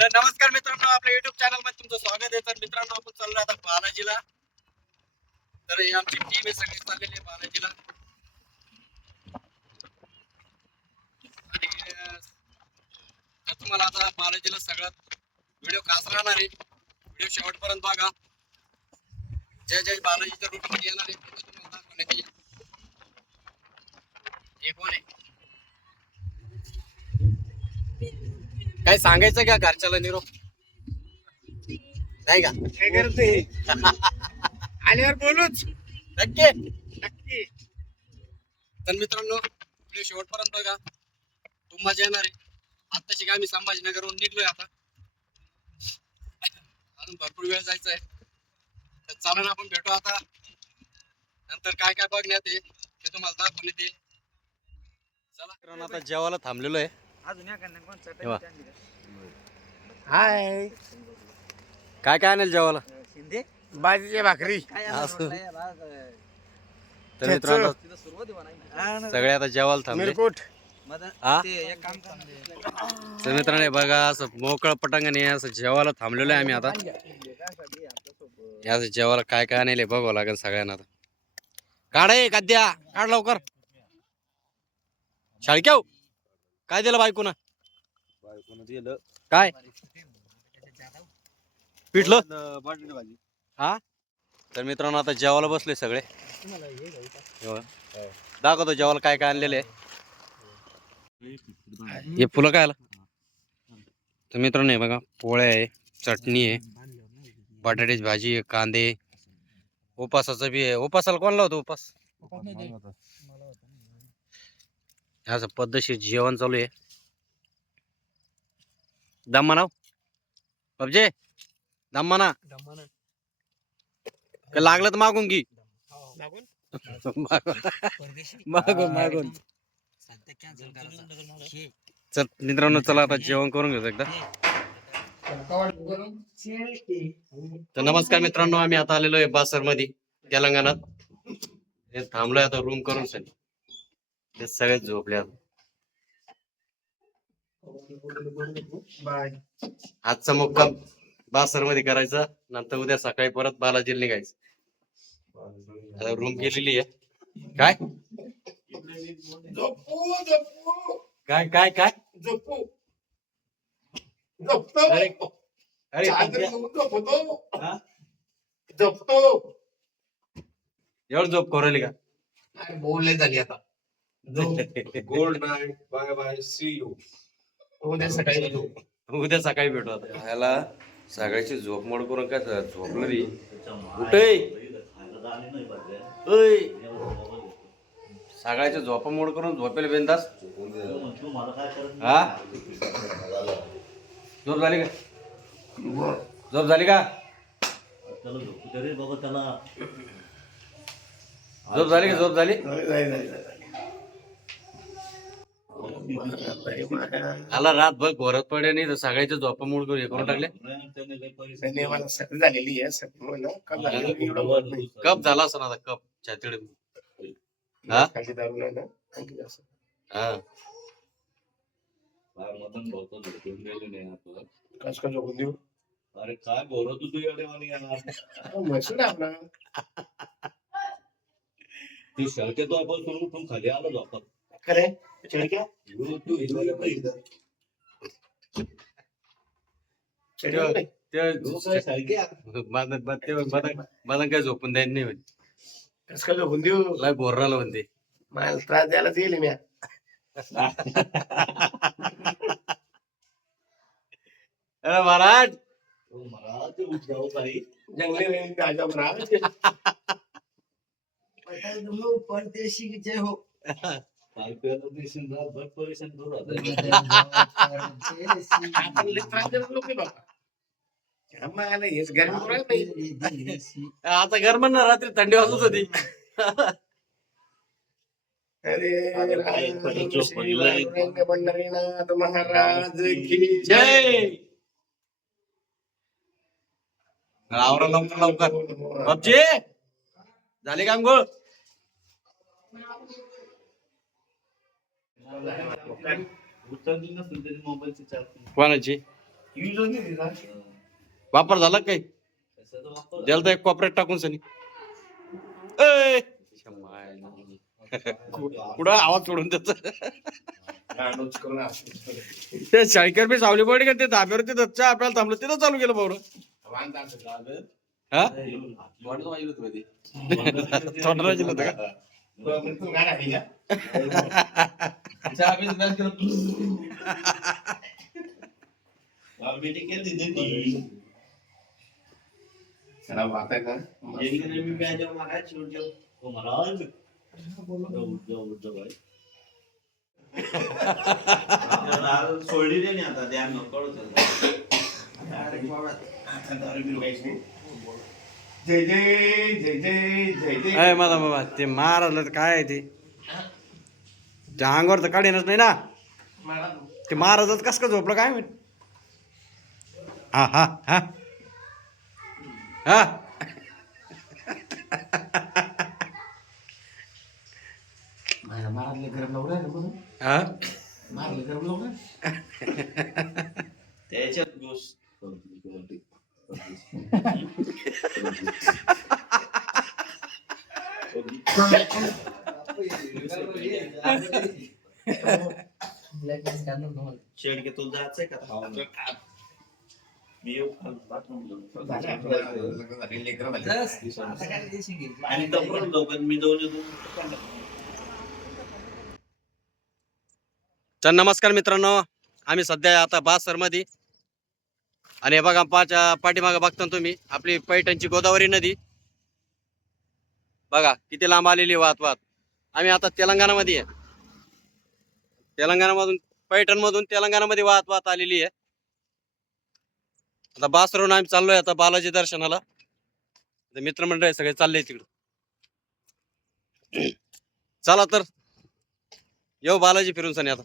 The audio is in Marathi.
तर नमस्कार मित्रांनो, आपल्या युट्यूब चॅनल मध्ये तुमचं स्वागत आहे. तर मित्रांनो, आपण चाललो आता बालाजीला. तर ही आमची टीम आहे, सगळी चाललेली आहे बालाजीला. आणि तर तुम्हाला आता बालाजीला सगळ्यात व्हिडिओ खास राहणार आहे. व्हिडिओ शेवटपर्यंत बघा. जय जय बालाजीच्या रूट मध्ये येणार आहे ते तुम्हाला दाखवण्यात येईल. हे कोण आहे? काय सांगायचं का घरच्याला निरोप? नाही का? काय करते आल्यावर बोलूच नक्की. नक्की. तर मित्रांनो, व्हिडिओ शेवटपर्यंत बघा. खूप मजा येणार आहे. आत्ताशी काय आम्ही संभाजीनगरहून निघलोय आता. अजून भरपूर वेळ जायचा आहे. तर चला ना, आपण भेटू आता. नंतर काय काय बघण्यात आहे ते तुम्हाला दाखवण्यात येईल. चला मित्रांनो, आता जेवायला थांबलेलो आहे. अजून एखादा कोणचा तेव्हा. हाय काय काय आणेल जेवायला? शिंदे बाजीच्या भाकरी असं. तर मित्रांनो, सगळे आता जेवायला थांबले. मिरकुट हा? तर मित्रांनो, हे बघा, असं मोकळं पटांगण असं जेवायला थांबलेलो आहे आम्ही आता. या जेवायला काय काय आणले बघावं लागेल सगळ्यांना आता. काढ आहे काद्या, काढ लवकर. शाळक्याव काय दिलं बायकोनं? दिलं काय पिठलं? बटाटे भाजी. हा. तर मित्रांनो, आता जेवायला बसले सगळे. जेवण. दाखवतो जेवायला काय काय आणलेले. हे फुलं काय आलं? तर मित्रांनो, हे बघा, पोळ्या आहे, चटणी आहे, बटाट्याची भाजी आहे, कांदे, उपासाचं बी आहे. उपासाला कोणला होतो उपास? असं पद्धतशीर जेवण चालू आहे. दम म्हणाव पबजे, दम म्हणा. लागलं तर मागून घे. मागून मागून. चल मित्रांनो, चला आता जेवण करून घेतो एकदा. तर नमस्कार मित्रांनो, आम्ही आता आलेलो आहे बासर मध्ये, तेलंगणात. हे थांबलोय आता रूम करून. ते सगळे झोपले आता. आजचा मुक्काम बासर मध्ये करायचा, नंतर उद्या सकाळी परत बालाजीला निघायचं. रूम केलेली आहे. काय काय काय काय अरे अरे एवढं झोप करू का? बोलले झाली आता good night, bye bye, see you. उद्या सकाळी येतो. उद्या सकाळी भेटू आता. ह्याला सगळ्याची झोप मोड करून काय झोपलं रे कुठे? सगळ्याच्या झोपा मोड करून झोपेल बिंदास. हा, झोप झाली का? झोप झाली का? झोप झाली का? झोप झाली? आला रातभर घोरत पडे नाही तर सगळ्याच्या झोपा मोड करून हे करून टाकले. झालेली आहे कप झाला असं आता, कप छातीड. हा हा. अरे काय बोलत तू ती शक्यतो आपण सुरू उठून खाली आलो जातो. खरे मला काय झोपून द्यायला नाही म्हणजे. कस काय झोपून देऊ? लय बोर्राला म्हणते. मला त्रास द्यायलाच येईल मी. अरे महाराज, मला ते उद्याव काही जंगली परदेशी जय हो. हेच गरमी आता गरम ना, रात्री थंडी वाजत होती. पंढरीनाथ महाराज की जय. आवरा लवकर लवकर. बापजी झाले का अंघोळ? कोणाची? वापर झाला का काही द्याल तर एक कॉपरेट टाकून सनी ए! कुठं आवाज सोडून त्याच ते शाळीकर बी सावली पडली का ते धाब्यावर ते दच्चा आपल्याला थांबलं तिथं चालू केलं भाऊ हा तोंडाला होतं का सोडली रे आता द्या जय जय जय जय जय जय अय माझा बाबा ते महाराजला तर काय आहे ते त्या अंगावर तर काढीनच नाही ना ते महाराजच कस का झोपलं काय माहित हा हा हा हा मारले गरम लावलं ना म्हणून हा मारले गरम लावलं त्याच्यात गोष्ट शेडके तुला जायचंय का मी येऊ आणि तपरून जाऊ पण मी जाऊन येतो तर नमस्कार मित्रांनो आम्ही सध्या आता बासर मध्ये आणि हे बघा पाठीमागे बघता ना तुम्ही आपली पैठणची गोदावरी नदी बघा किती लांब आलेली वाहत आम्ही आता तेलंगणामध्ये आहे तेलंगणामधून पैठण मधून तेलंगणामध्ये वाहत आलेली आहे आता बासरवरून आम्ही चाललोय आता बालाजी दर्शनाला मित्रमंडळ सगळे चालले तिकडे चला तर येऊ बालाजी फिरून सनी आता